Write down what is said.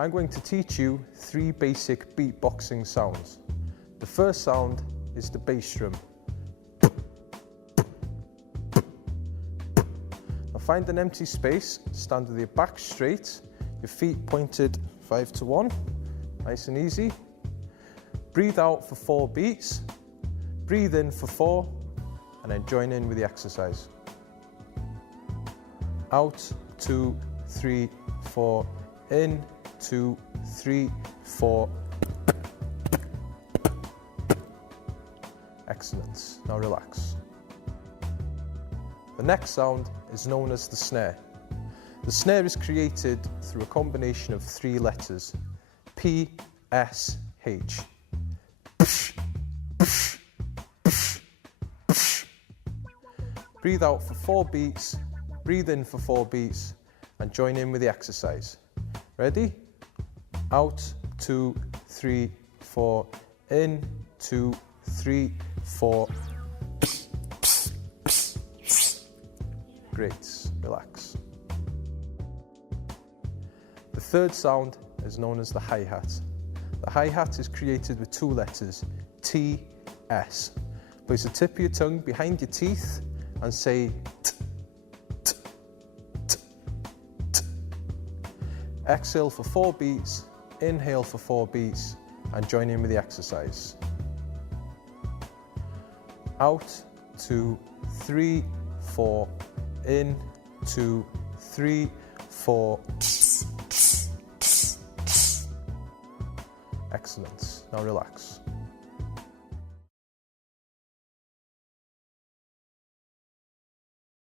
I'm going to teach you 3 basic beatboxing sounds. The first sound is the bass drum. Now find an empty space, stand with your back straight, your feet pointed 5 to 1, nice and easy. Breathe out for 4 beats, breathe in for 4, and then join in with the exercise. Out, 2, 3, 4, in, 2, 3, 4. Excellent. Now relax. The next sound is known as the snare. The snare is created through a combination of 3 letters, P, S, H. Breathe out for 4 beats, breathe in for 4 beats, and join in with the exercise. Ready? Out, 2, 3, 4, in, 2, 3, 4. Great, relax. The third sound is known as the hi-hat. The hi-hat is created with 2 letters, T, S. Place the tip of your tongue behind your teeth and say t, t, t, t. Exhale for 4 beats, inhale for 4 beats, and join in with the exercise. Out, 2, 3, 4, in, 2, 3, 4. Excellent. Now relax.